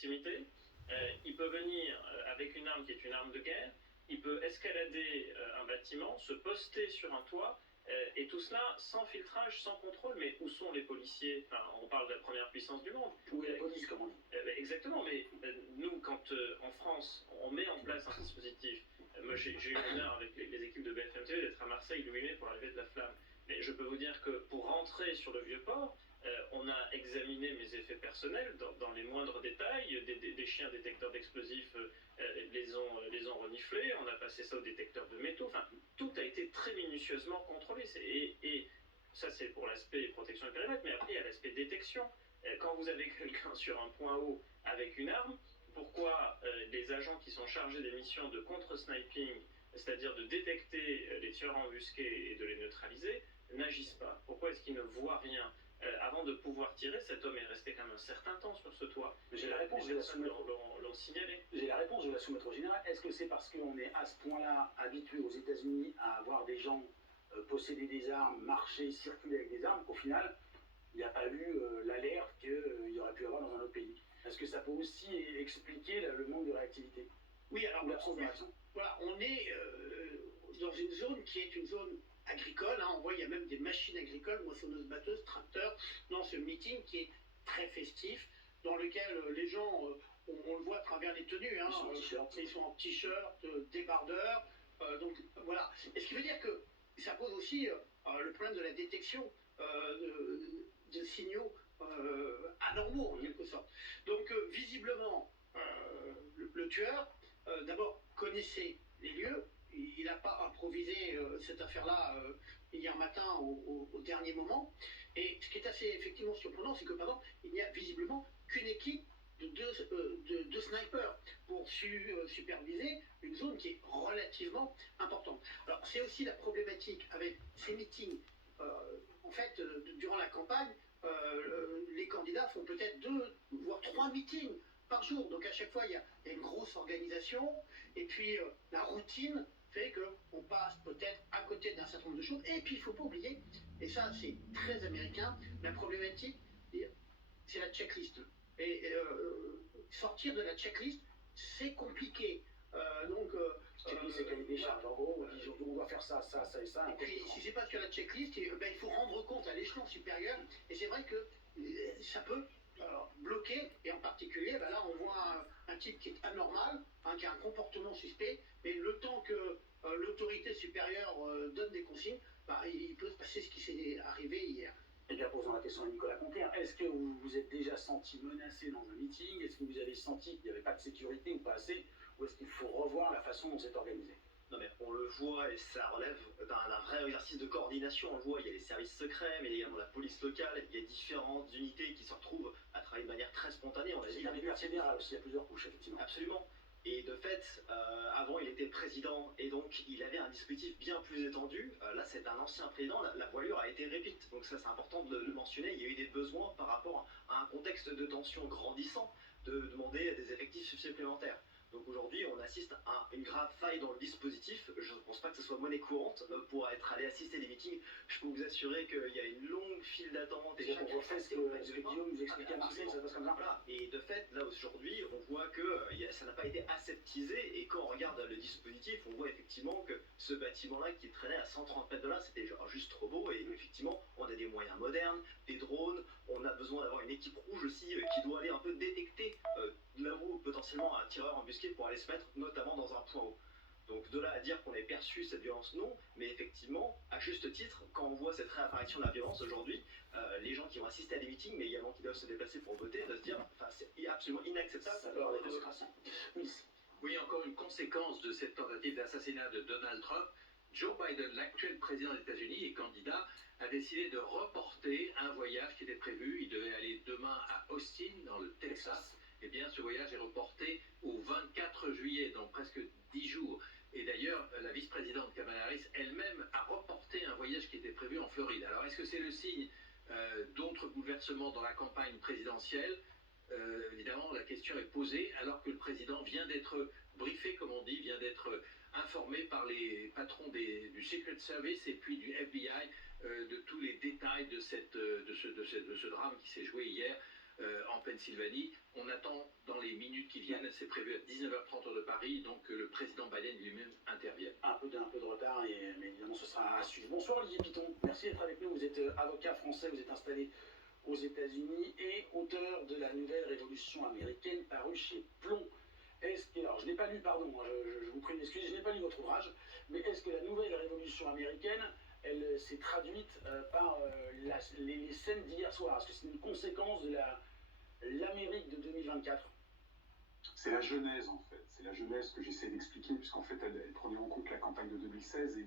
proximité, il peut venir avec une arme qui est une arme de guerre, il peut escalader un bâtiment, se poster sur un toit, et tout cela sans filtrage, sans contrôle. Mais où sont les policiers? Enfin, on parle de la première puissance du monde. Où est la police, comme on dit? Exactement, mais nous, quand en France, on met en place un dispositif, moi j'ai eu l'honneur avec les équipes de BFM TV d'être à Marseille le 8 mai pour l'arrivée de la flamme. Mais je peux vous dire que pour rentrer sur le Vieux-Port, on a examiné mes effets personnels dans les moindres détails. Des chiens détecteurs d'explosifs les ont reniflés, on a passé ça au détecteur de métaux. Enfin, tout a été très minutieusement contrôlé. Et ça, c'est pour l'aspect protection du périmètre, mais après, il y a l'aspect détection. Quand vous avez quelqu'un sur un point haut avec une arme, pourquoi les agents qui sont chargés des missions de contre-sniping, c'est-à-dire de détecter les tueurs embusqués et de les neutraliser, n'agissent pas? Pourquoi est-ce qu'ils ne voient rien? Avant de pouvoir tirer, cet homme est resté quand même un certain temps sur ce toit. Mais j'ai la réponse, les personnes l'ont signalé. J'ai la réponse, je vais la soumettre au général. Est-ce que c'est parce qu'on est à ce point-là habitué aux États-Unis à avoir des gens posséder des armes, marcher, circuler avec des armes, qu'au final, il n'y a pas eu l'alerte qu'il y aurait pu avoir dans un autre pays? Est-ce que ça peut aussi expliquer le manque de réactivité? Oui, alors l'absence de réaction. Voilà, on est dans une zone qui est une zone agricole, hein. On voit il y a même des machines agricoles, moissonneuses, batteuses, tracteurs, dans ce meeting qui est très festif, dans lequel les gens, on le voit à travers les tenues, hein, ils sont en t-shirt, débardeurs, donc voilà. Et ce qui veut dire que ça pose aussi le problème de la détection de signaux anormaux en quelque sorte. Donc visiblement, le tueur, d'abord connaissait les lieux. Il n'a pas improvisé cette affaire-là hier matin au dernier moment. Et ce qui est assez effectivement surprenant, c'est que par exemple, il n'y a visiblement qu'une équipe de deux snipers pour superviser une zone qui est relativement importante. Alors c'est aussi la problématique avec ces meetings. En fait, durant la campagne, les candidats font peut-être 2 voire 3 meetings par jour. Donc à chaque fois, il y a une grosse organisation. Et puis la routine fait qu'on passe peut-être à côté d'un certain nombre de choses. Et puis il ne faut pas oublier, et ça c'est très américain, la problématique, c'est la checklist. Et sortir de la checklist, c'est compliqué. C'est cahier des charges, en gros, on doit faire ça, ça, ça et ça. Et puis si c'est pas sur la checklist, il faut rendre compte à l'échelon supérieur. Et c'est vrai que ça peut bloquer, et en particulier, là on voit un type qui est anormal, hein, qui a un comportement suspect, mais le temps que l'autorité supérieure donne des consignes, il peut se passer ce qui s'est arrivé hier. Et bien, posons la question à Nicolas Conquer, est-ce que vous vous êtes déjà senti menacé dans un meeting? Est-ce que vous avez senti qu'il n'y avait pas de sécurité ou pas assez? Ou est-ce qu'il faut revoir la façon dont c'est organisé? Non mais on le voit et ça relève d'un vrai exercice de coordination. On le voit, il y a les services secrets, mais également la police locale, il y a différentes unités qui se retrouvent à travailler de manière très spontanée. On a dit, la liberté fédérale aussi, il y a plusieurs couches, effectivement. Absolument. Et de fait, avant il était président et donc il avait un dispositif bien plus étendu. Là c'est un ancien président, la voilure a été réduite. Donc ça c'est important de le mentionner. Il y a eu des besoins par rapport à un contexte de tension grandissant de demander des effectifs supplémentaires. Donc aujourd'hui, on assiste à une grave faille dans le dispositif. Je ne pense pas que ce soit monnaie courante pour être allé assister des meetings. Je peux vous assurer qu'il y a une longue file d'attente. Et on refait ce que Guillaume nous expliquait à Marseille, ça passe comme ça. Voilà. Et de fait, là aujourd'hui, on voit que ça n'a pas été aseptisé. Et quand on regarde le dispositif, on voit effectivement que ce bâtiment-là qui traînait à 130 mètres de là, c'était juste trop beau. Et effectivement, on a des moyens modernes, des drones. On a besoin d'avoir une équipe rouge aussi qui doit aller un peu détecter là où potentiellement un tireur embusqué pour aller se mettre notamment dans un point haut. Donc de là à dire qu'on ait perçu cette violence, non, mais effectivement, à juste titre, quand on voit cette réapparition de la violence aujourd'hui, les gens qui vont assister à des meetings, mais également qui doivent se déplacer pour voter, de se dire, c'est absolument inacceptable. Ça doit avoir des démocraties. Oui, encore une conséquence de cette tentative d'assassinat de Donald Trump. Joe Biden, l'actuel président des États-Unis et candidat, a décidé de reporter un voyage qui était prévu. Il devait aller demain à Austin, dans le Texas. Eh bien, ce voyage est reporté au 24 juillet, donc presque 10 jours. Et d'ailleurs, la vice-présidente Kamala Harris elle-même a reporté un voyage qui était prévu en Floride. Alors, est-ce que c'est le signe d'autres bouleversements dans la campagne présidentielle? Évidemment, la question est posée alors que le président vient d'être briefé, comme on dit, vient d'être informé par les patrons du Secret Service et puis du FBI de tous les détails de ce drame qui s'est joué hier en Pennsylvanie. On attend dans les qui viennent. C'est prévu à 19h30 heure de Paris, donc le président Biden lui-même intervienne. Un peu de retard, mais évidemment ce sera à suivre. Bonsoir Olivier Piton, merci d'être avec nous. Vous êtes avocat français, vous êtes installé aux États-Unis et auteur de la Nouvelle Révolution américaine parue chez Plomb. Alors je n'ai pas lu, pardon, je vous prie d'excuser, je n'ai pas lu votre ouvrage, mais est-ce que la Nouvelle Révolution américaine, elle s'est traduite par les scènes d'hier soir? Est-ce que c'est une conséquence de l'Amérique de 2024? C'est la genèse en fait, c'est la genèse que j'essaie d'expliquer, puisqu'en fait elle prenait en compte la campagne de 2016 et